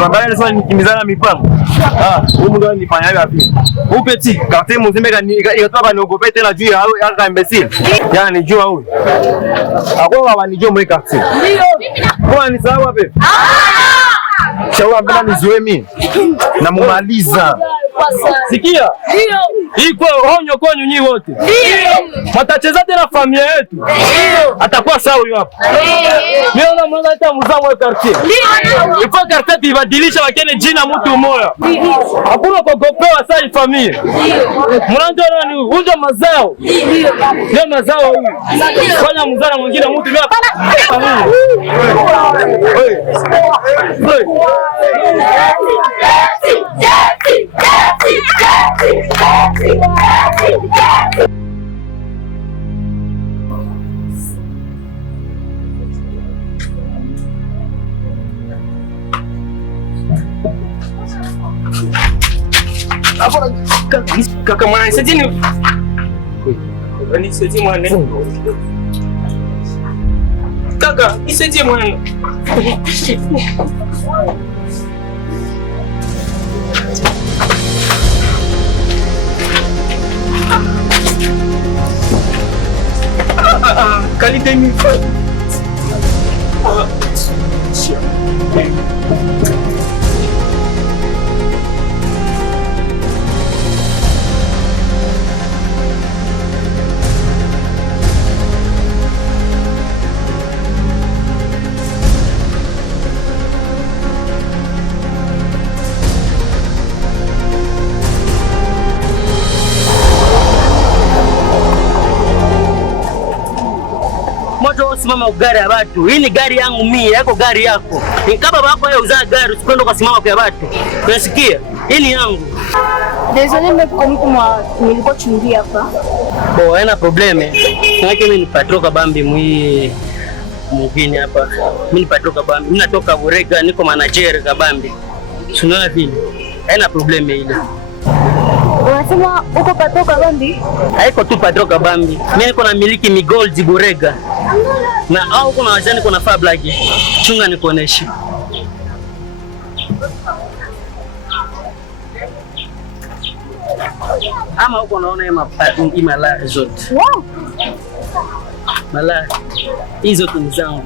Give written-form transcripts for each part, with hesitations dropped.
Niambia sasa nikimizana mipango. Huyu ndo nifanya wapi? Upeti kafte mzimeka ikatoka niogope tena juu ya anga imbecile. Yaani nijua huyu. Akwa wanijua mwe kafte. Ndio. Kwa ni sawa wapi? Shauri mbona nizoe mimi? Na mumaliza. Sikia? Ndio. Iko onyo kwenyu nyinyi wote. Ndio. Matacheza tena familia yetu. Ndio. Atakuwa sawa huyo hapo. Ndio. Mimi naona hata mzao wa quartier. Ndio. Ipo quartier ibadilisha wakene jina mtu mmoja. Hakuna kugopewa sasa hii familia. Ndio. Mnaanza nani unja mazao? Ndio. Ndio mazao huyu. Fanya mzao mwingine mtu mimi hapa. Kaka mwana nisaidini. Nisaidini mwana. Kaka nisaidini mwana. Qualité mille fois. Simama ugari ya watu. Hii ni gari yangu mimi, yako gari yako. Ni kama baba yako uzaa gari, usikwenda kusimama kwa watu. Unasikia? Hii ni yangu. Désolé mais comme moi, nilikuwa chungia hapa. Bo, haina probleme. Ngake mimi ni patroka Bambi mwingine hapa. Mimi ni patroka Bambi. Mimi natoka Burega, niko manager ka Bambi. Tunaona vile. Haina probleme ile. Unasema uko patroka Bambi? Haiko tu patroka Bambi. Mimi niko na miliki Migold Burega. Na au kuna wajani kuna fablagi. Chunga nikuoneshe. Ama huko unaona hii mala zote. Wow. Mala hizo tu ni zangu.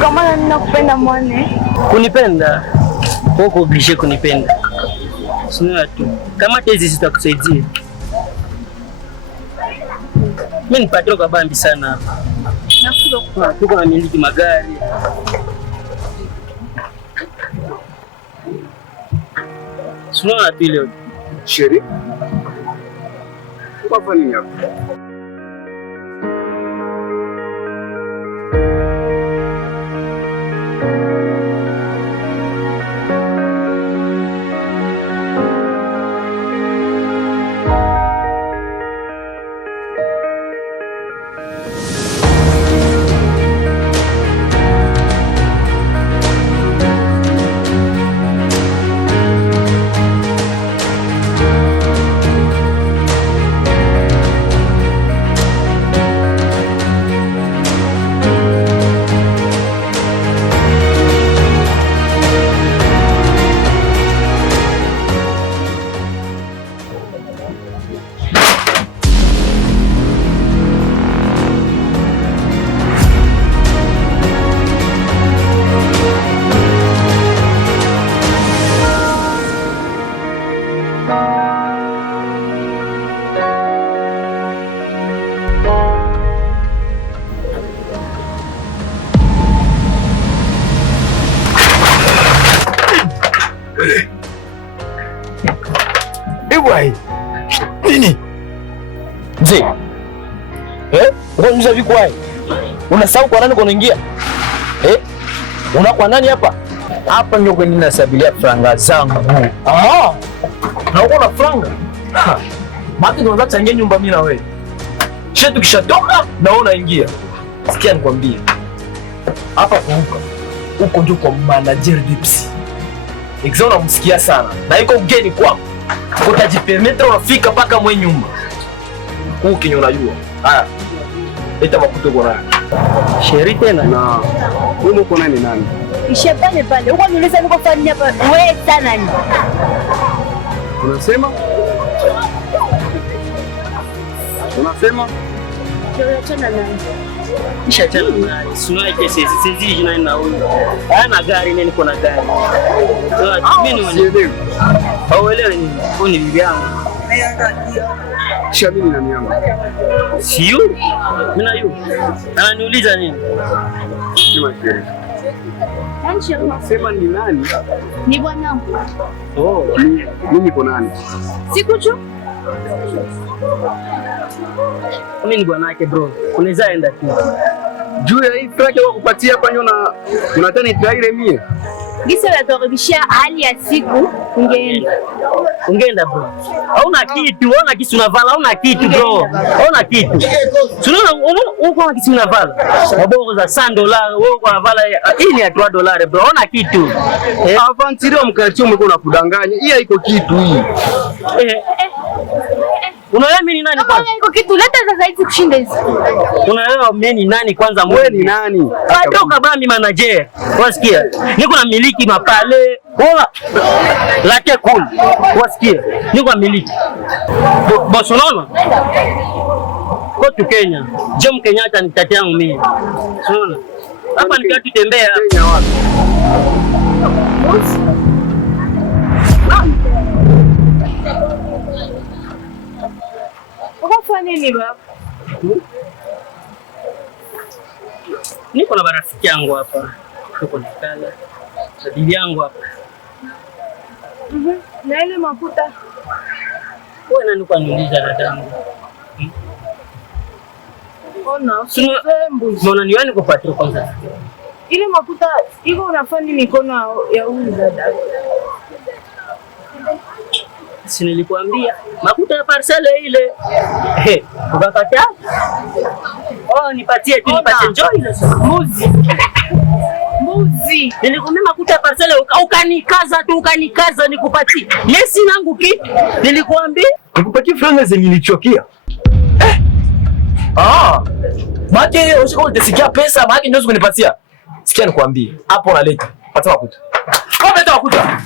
Kwa maana ninakupenda mwane. Kunipenda? Huko oblige kunipenda. Sina tu. Kama hizi zitakusaidia. Mimi ni patroka Bambi sana hapa. Tuko na miliki magari. Sina tu ile. Sheri. Kwa nini hapo? Nini? Mzee. Unauza vipi kwani? Unasahau kwa nani unaingia? Unakuwa nani hapa? Hapa ndio kwenda nasabilia franga zangu. Na uko na franga? Baki tunaanza changia nyumba mimi na wewe. Kisha tukishatoka na wewe unaingia. Sikia nikwambie. Hapa kumbuka. Uko ndio kwa manager Dipsy. Nikiona msikia sana. Na iko ugeni kwako. Utajipermitra unafika paka mwe nyumba. Huu kinyo unajua. Haya. Leta makuto kwa nani? Sheri tena. Na huko kuna nani? Ishe pale pale. Uko niuliza niko fanya hapa. Wewe sana ni. Unasema? Tunachana naye. Kisha chana naye. Sio kesi sisi jina na huyo. Ana gari nini kuna gari. Mimi ni Sielewi. hauelewi nini? Huyu ni bibi yangu. Kisha mimi na miangu. Sio? Mimi na yu. Ananiuliza nini? Sema kweli. Unasema ni nani? Ni bwanangu. Oh, Mimi niko nani? Sikuchu? mimi ni bwana yake bro. Unaweza enda tu. Juu ya hii frake wa kupatia hapa nyo na unataka nitaile mie. Gisa la tukaribishia hali ya siku ungeenda. Ungeenda bro. Hauna kitu, hauna kitu unavala, hauna kitu bro. Hauna kitu. Tunaona uko na kitu unavala. Maboko za $100, wewe uko unavala hii ni ya $3 bro. Hauna kitu. Avantire mkati umeko unakudanganya. Hii haiko kitu hii. Unaelewa mimi ni nani kwanza? Kama iko kitu leta sasa hizi kushinda hizi. Unaelewa mimi ni nani kwanza? Wewe ni nani? Toka bami manager. Wasikia? Niko na miliki mapale. Wala. Lake cool. Wasikia? Niko na miliki. Boss unaona? Kotu Kenya. Jomo Kenyatta ni tati yangu mimi. Unaona? Hapa nikiwa tutembea. Kenya wapi? Unafanya nini baba? Niko na marafiki yangu hapa. Tuko na kala. Bibi yangu hapa. Na ile makuta. Wewe nani kwa niuliza dadangu? Ona, usembu. Mbona nione kupatia kwanza? Ile makuta iko unafanya mikono ya huyu dada. Si nilikwambia makuta ya parcele ile. Ukakataa? Oh, nipatie tu nipate joy sasa. Mbuzi. Mbuzi. Nilikwambia makuta ya parcele ukanikaza nikupatie. Mesi nangu kitu. Nilikwambia Nikupatie franga zenye nilichokia. Maki ushiko utasikia pesa, maki ndio kunipatia. Sikia nikwambie. Hapo unaleta. Pata makuta. Kama leta makuta.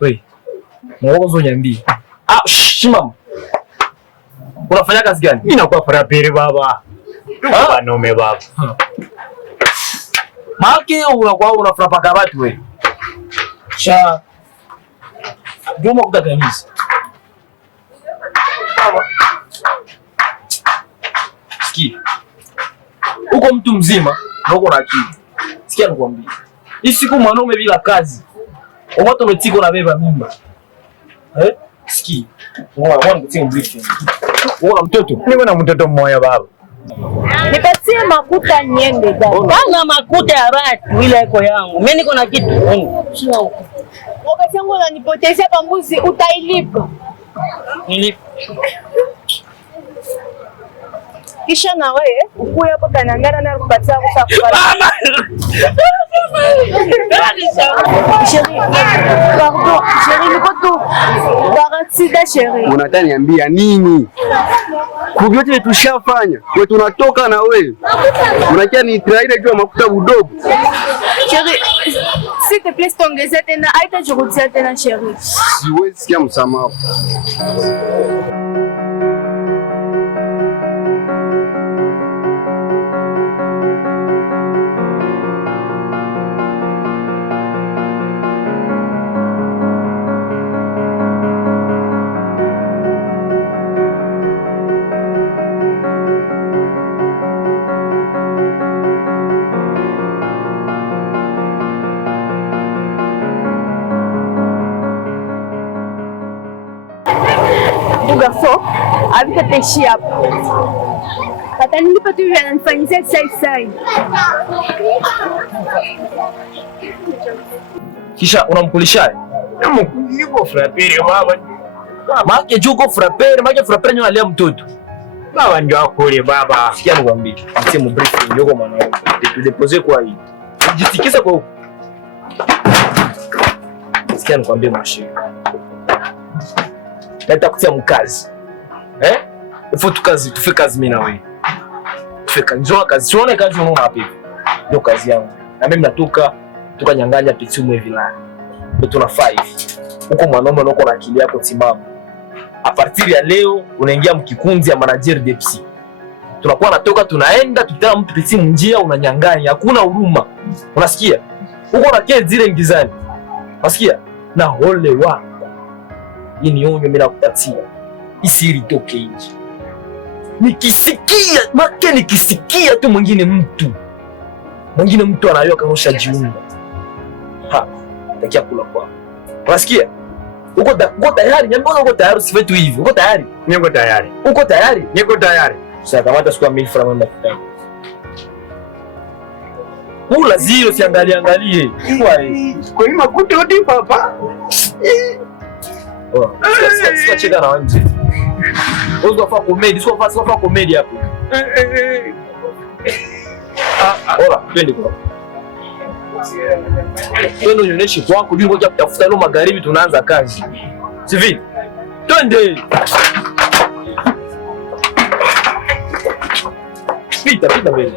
Wewe. Mwongozo niambie. Shimama. Unafanya kazi gani? Mimi nakuwa frapere baba. Tuko wanaume baba. Maki unakuwa unafrapa kabati wewe. Cha. Juma kutakanisa. Sikia. Uko mtu mzima, na uko na akili. Sikia nikwambie. Hii siku mwanaume bila kazi. Watu wametiko na beba mimba. Sikia. Wana kutia mbrief. Wana mtoto. Niko na mtoto mmoja baba. Nipatie makuta niende dada. bana makuta ya watu ile iko yangu. Mimi niko na kitu. Wakati yangu unanipotezea pambuzi utailipa. Kisha na wewe ukuye hapo kanangara na kupatia kusafari. Chérie, pardon, chérie, niko tu baratida chérie. Unataka niambia nini? Kuvyote tushafanya. Kwa tunatoka na wewe. Unakia ni traile jua makuta udogo. Chérie, s'il te plaît, tongeza tena, haitajurudia tena chérie. Siwezi sikia msamaha. Garçon, avec tes chiens. Atanilipa tu ananifanyia sai. Kisha unamkulisha? Niko frapere baba. Maki juko frapere, maki frapere nyo alia mtoto. Baba ndio akule baba. Sikia nikwambie. Mtie mu brief yoko mwanao. Tudepose kwa hii. Jitikisa kwa huko. Sikia nikwambie mwashi. Nataka kutia mkazi. Ufo tukazi, tufe kazi mimi na wewe. Tufe kazi, njoo kazi. Sione kazi unaona hapa hivi. ndio kazi yangu. Na mimi natoka tukanyang'anya Petit mwe vila. Ndio tunafaa hivi. Huko mwanaume uko na akili yako timamu. A partir ya leo unaingia mkikundi ya manager de psy. Tunakuwa natoka tunaenda tutana mtu Petit njia unanyang'anya, hakuna huruma. Unasikia? Uko na kesi zile ngizani. Unasikia? Na ole wako. Hii ni onyo mimi nakupatia. Isiri toke nje. Nikisikia tu mwingine mtu anayoka kaosha jiunga. Ha, takia kula kwa. Unasikia? Uko tayari? Niambia uko tayari usife tu hivi. Uko tayari? Niko tayari. Uko tayari? Niko tayari. Sasa kamata siku 1000 francs mama kutaka. Kula zio siangalie. Kwa hiyo makuta odi papa. Oh, sasa cheka na wanje. Uzo fa comedy, sio fa comedy hapo. Hola, twende kwa. Twende nionyeshe kwako juu ngoja kutafuta ile magharibi tunaanza kazi. Sivi. Twende. Pita mbele.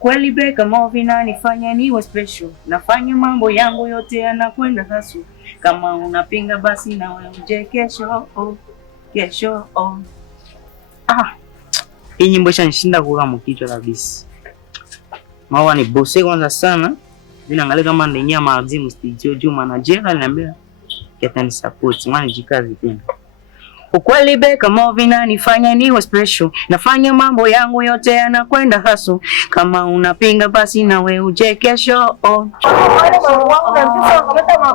Kweli be kama vinanifanya niwe special, nafanya mambo yangu yote yanakwenda hasu. Kama unapinga basi na wewe uje kesho kesho. Hii nyimbo ishanishinda kula mkichwa kabisa. Mawa ni bosse kwanza sana. Vinaangalia kama ndenya maazimu studio juu manager aliniambia kitani support mwana jikazi tena. Ukweli be kama vinanifanya niwe special, nafanya mambo yangu yote yanakwenda hasu. Kama unapinga basi na wewe uje kesho.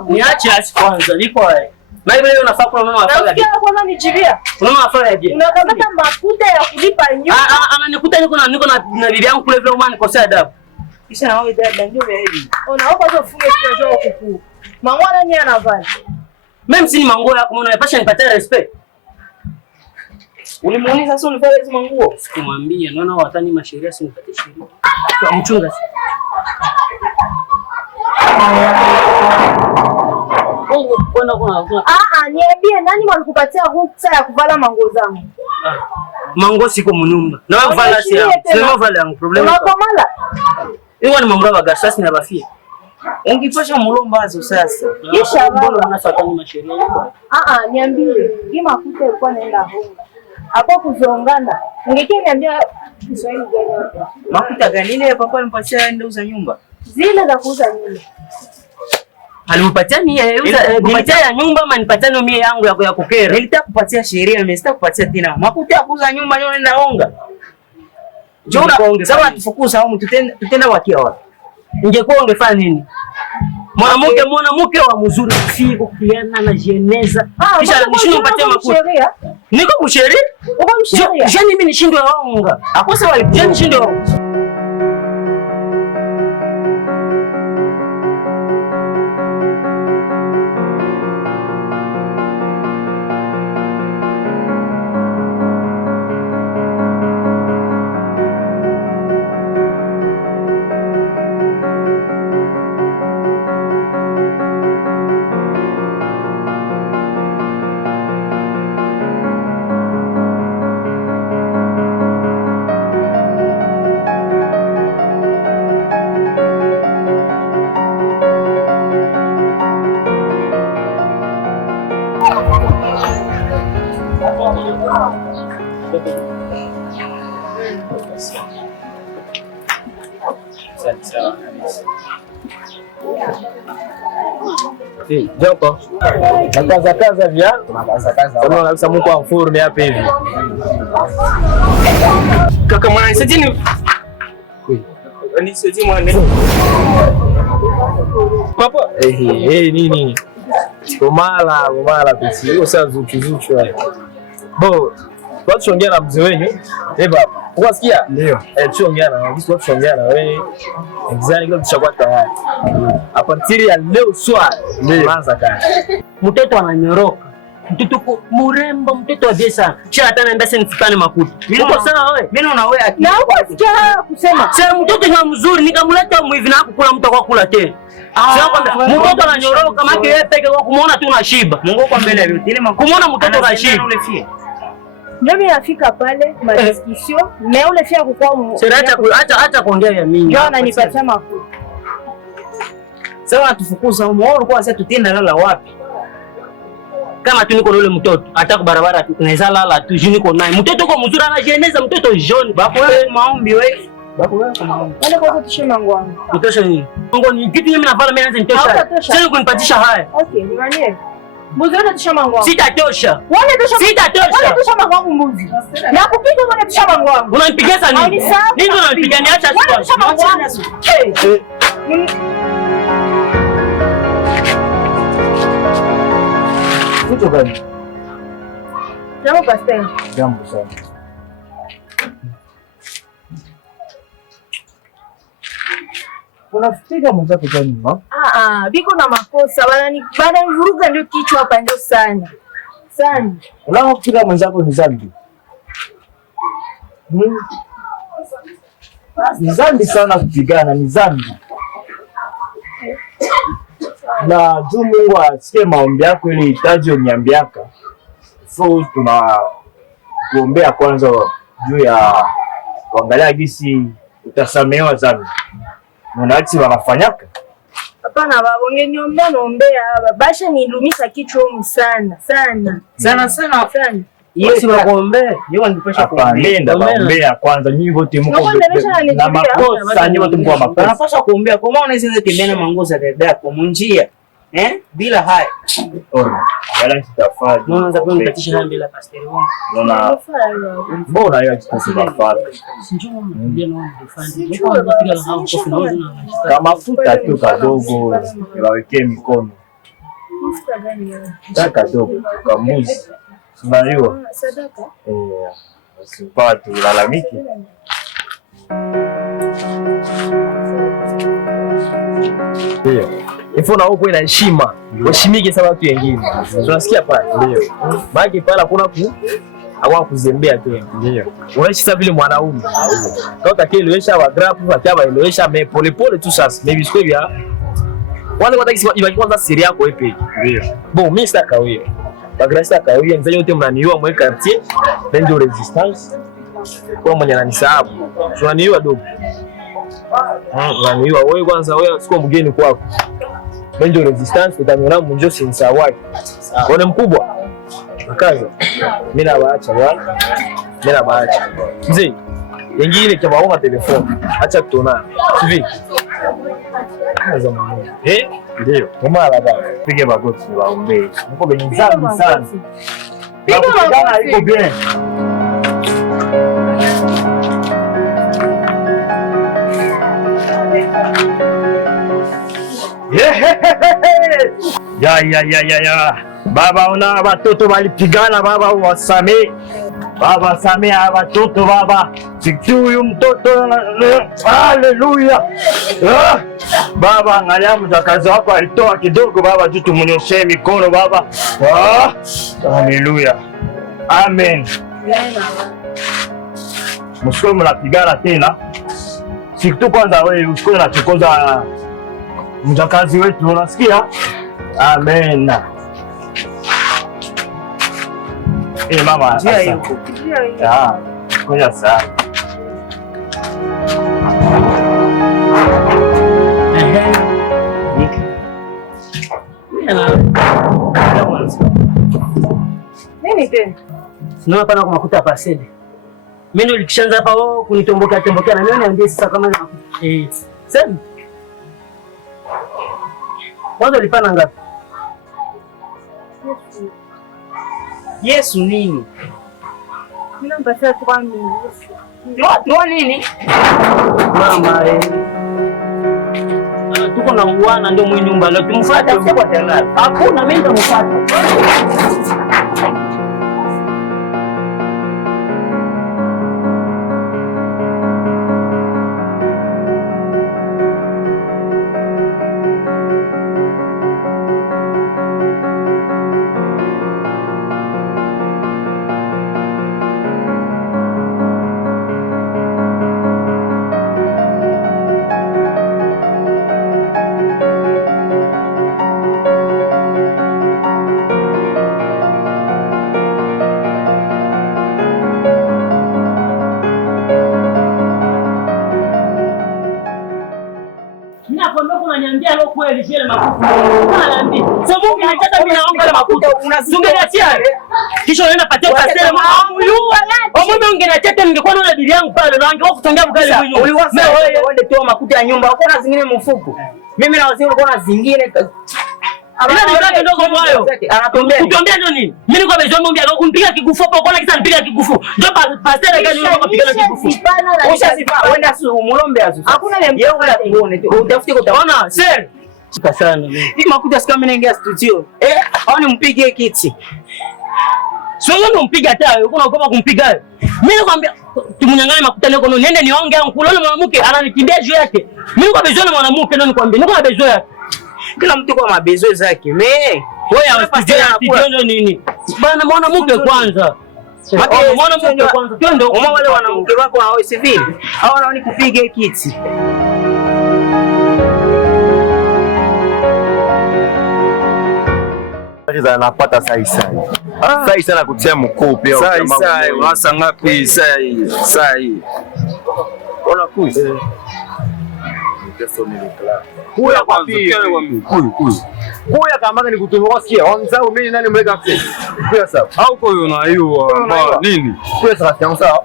Niache asi kwanza, nipo hai. Mimi leo nafaa kuna mama afanya je? Kwanza nijibia. Mama afanya je? Unakamata makuta ya kulipa nyumba. Ananikuta niko na bibi yangu kule vile mwana nikosea adabu. Kisha na wewe dada ndio hivi. Unaomba hizo funge kidogo kuku. Mangwana ni anavali. Mimi si manguo yako mbona unapasha nipatie respect? Ulimuuliza sasa ulivaa hizo manguo? Sikumwambia, naona watani masheria si nipatie sheria. Kwa mchunga. Niambie nani walikupatia ruhusa ya kuvala manguo zangu? Manguo siko mnyumba. Na wewe vala si yangu. Sema vala yangu problem. Unakomala? Hiyo ni mambo ya gasasi na bafia. Ungipasha mulombazo sasa. Kisha baba unafuata ni masheria. Niambie, hii mafuta ilikuwa naenda honga. Hapo kuzongana. Ungekeni niambia Kiswahili gani? Mafuta gani ile papa nipatia aende uza nyumba? Zile za kuuza nyumba. Alimpatia ni nipatia ya nyumba ama nipatia mimi yangu ya kukera. Nilitaka kupatia sheria, mimi sitaki kupatia tena. Mafuta ya kuuza nyumba ndio naenda honga. Jona, sawa tufukuza au tutenda wakia wapi? Ingekuwa ungefanya nini? Mwanamke wa mzuri siko kukiana na jeneza. Kisha nishindo mpatie makuta. Niko msheria? Uko msheria? Je, mimi nishindwe honga? Akosa wale, je nishindwe honga? Sawa. Joko. Nakaza vya. Kama unaweza mko wa mfurni hapa hivi. Kaka mwana sijini. Ni sijini mwana. Papa. Nini? Umala pisi. Hiyo sasa zuchu hayo. Bo, tunaongea na mzee wenyu. Baba, unasikia? Ndio. Tunaongea na sisi tunaongea na wewe. Exam ile tushakuwa tayari. A partir ya leo swali tunaanza kazi. Mtoto ananyoroka. Mtoto mrembo, mtoto wa biasa. Cha hata naenda sensikane makuti. Uko sawa wewe? Mimi naona wewe akili. Na uko sikia kusema. Sasa mtoto ni mzuri, nikamleta mwivi na kukula mtu kwa kula tena. Sasa kwamba mtoto ananyoroka kama yeye peke kwa kumuona tu na shiba. Mungu kwa mbele ya yote ile kumuona mtoto na shiba. Ndio mimi nafika pale madiscussion, mais ule fia kukua. Sasa acha kuongea ya mimi. Ndio ananipatia mafuta. Sasa tufukuza huko, ulikuwa sasa tutenda lala wapi? Kama tu niko na ule mtoto, hata kwa barabara tunaweza lala tu, jini niko naye. Mtoto uko mzuri anajeneza, mtoto jeune. Bako wewe maombi wewe. Bako wewe maombi. Wale kwa tushema ngwangu. Nitosha nini? Ngo ni kitu mimi navala mimi naanza nitosha. Sasa kunipatisha haya. Okay, ni manie. Mbuzi wote tushema ngwangu. Sitatosha. Wale tushema. Sitatosha. Wale tushema ngwangu mbuzi. Na kupiga wale tushema ngwangu. Unanipigia sana nini? Nini unanipigia ni acha wale tushema ngwangu. Kitu gani? Jambo pastor. Jambo sana. Unafikiria mwenzako gani mama? Biko na makosa. Bana nivuruga ndio kichwa hapa ndio sana. Sana. Unafikiria mwenzako ni zambi? Ni zambi sana kupigana, ni zambi. Na juu Mungu asikie maombi yako ili hitaji uniambiaka. So tunakuombea kwanza juu ya kuangalia gisi utasamehewa zambi. Mwanaachi wanafanyaka? Hapana baba, ungeniombea naombea baba. Basha nilumisa kichwa sana. Yeye si wakuombea, yeye angepesha kuombea. Ndaombea kwanza nyinyi wote mko na makosa, nyinyi wote mko makosa. Unapaswa kuombea. Kwa maana unaweza tembea na mangoza dada yako munjia. Bila haya. Wala sitafanya. Unaanza kunipatisha haya bila pastor wangu. Unaona? Mbona yeye atakufanya? Kama mafuta tu kadogo, niwawekee mikono. Mafuta gani yao? Kadogo, kamuzi. Unajua? Sadaka. Usipate ulalamiki. Ndio. Ifuna huko ina heshima. Uheshimike sana watu wengine. Tunasikia pale. Ndio. Baki pale hakuna kuzembea tena. Ndio. Unaishi sasa vile mwanaume. Kama kielewesha wa graph akaba elewesha me pole tu sasa. Maybe siku ya. Wale wataki ibaki kwanza siri yako wewe peke. Ndio. Bon, mimi sitaka wewe. Bagrasa kawia nzanyo wote mnaniua mwe quartier. Ndio resistance. Kwa mwenye ananisahabu. Tunaniua dogo. Unaniua wewe kwanza, wewe sio mgeni kwako. Ndio resistance utaniona mjo sinsa wake. Bwana mkubwa. Akaza. Mimi nabaacha bwana. Mimi nabaacha. Mzee. Wengine kama wao telefoni. Acha tuonane. Hivi. Kaza mwanangu. Ndio. Kama baba. Pige magoti waombe. Mko benye zambi sana. Piga magoti. Iko bien. Ya. Baba, una watoto walipigana baba, wasamee. Baba, samee watoto baba. Siku huyu mtoto, haleluya. Baba, angalia mjakazi wako alitoa kidogo baba, juu tumunyoshee mikono baba. Haleluya. Amen. Msikuwe mnapigana tena. Siku kwanza wewe usikuwe unachokoza mjakazi wetu, unasikia? Amen. Mama, asante. Ngoja sana. Nini tena? Sina hapa kwa makuta parcel. Mimi nilikishaanza hapa wao kunitomboka na mimi niambie sasa kama Sema. Kwanza ulipana ngapi? Yesu nini? Mimi nampatia 3000. Ndio nini? Mama tuko na uwana ndio mwenye nyumba leo tumfuate kwa tena. Hakuna mimi nitamfuata. Unaniambia leo kweli shele makuta. Unaniambia. Sasa Mungu anataka mimi naomba ile makuta. Unaniachia. Kisha unaenda patia kasema huyu. Mume ungeniachia ningekuwa naona bibi yangu pale na angekuwa kutongea mkali huyu. Uliwasa wewe uende toa makuta ya nyumba. Uko na zingine mfuko. Mimi na wazee ulikuwa na zingine. Ila ni kaka ndogo mwayo. Kutombea ndio nini? Mimi niko bezo mbia leo kunipiga kigufu hapo kwa kisa nipiga kigufu. Ndio pastor gani unataka kupiga kigufu? Ushasifa wenda su mulombe azu. Hakuna yeye wala tuone tu. Utafute utaona sir. Chika sana mimi. Hii makuta sika mimi naingia studio. Au nimpige kiti. Sio wewe umpiga hata uko unaogopa kumpiga. Mimi nakwambia tumunyang'anye makuta leo kono niende nionge au kulona mwanamke ananikimbia juu yake. Mimi niko bezo na mwanamke ndio nikwambia. Niko na bezo yake. Kila mtu kwa mabezo zake. Wewe usijue nini? Bana mwanamke kwanza. Mwanamke kwanza. Twende umo wale wanawake wako hao sivili. Hao wanaoni kupiga kiti. Sasa napata sai sana kutia mkope au kama sai unasa ngapi sai ona kuzi kuya kuya kama ni kutumwa sikia onza mimi nani mweka kesi kuya sawa au kwa hiyo na hiyo nini kuya sawa sawa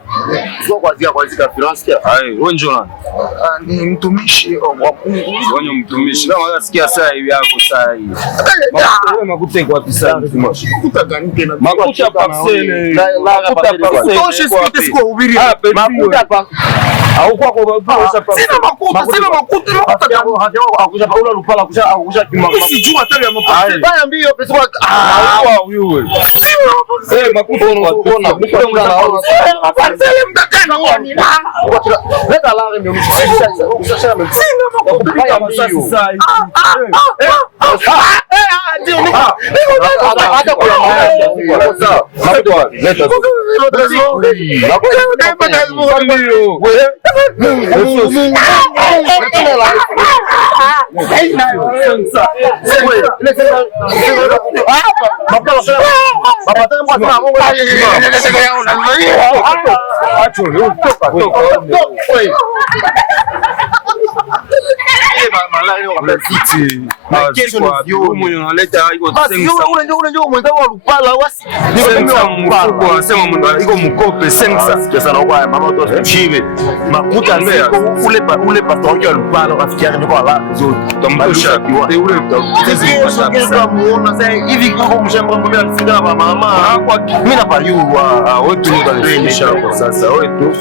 sio kwa zika finance kia wewe njoo ni mtumishi wa Mungu wewe mtumishi kama unasikia saa hivi yako saa hii makuta kwa pesa makuta gani tena makuta parcele toshe siko ubiri makuta pa au kwa sina makuta akuja Paulo Lupala akuja kimama sijua hata ya makuta baya mbio pesa huyu makuta unaona parcele mtakana wani leta la ndio usashana kupika masasi sasa ndio hata kwa makuta leta ule pastor wa Lupala rafiki yake ndio ala tambusha ule muona sasa hivi kwa mshamba ngombe alisinga mama mimi na payua wetu ndio sasa wetu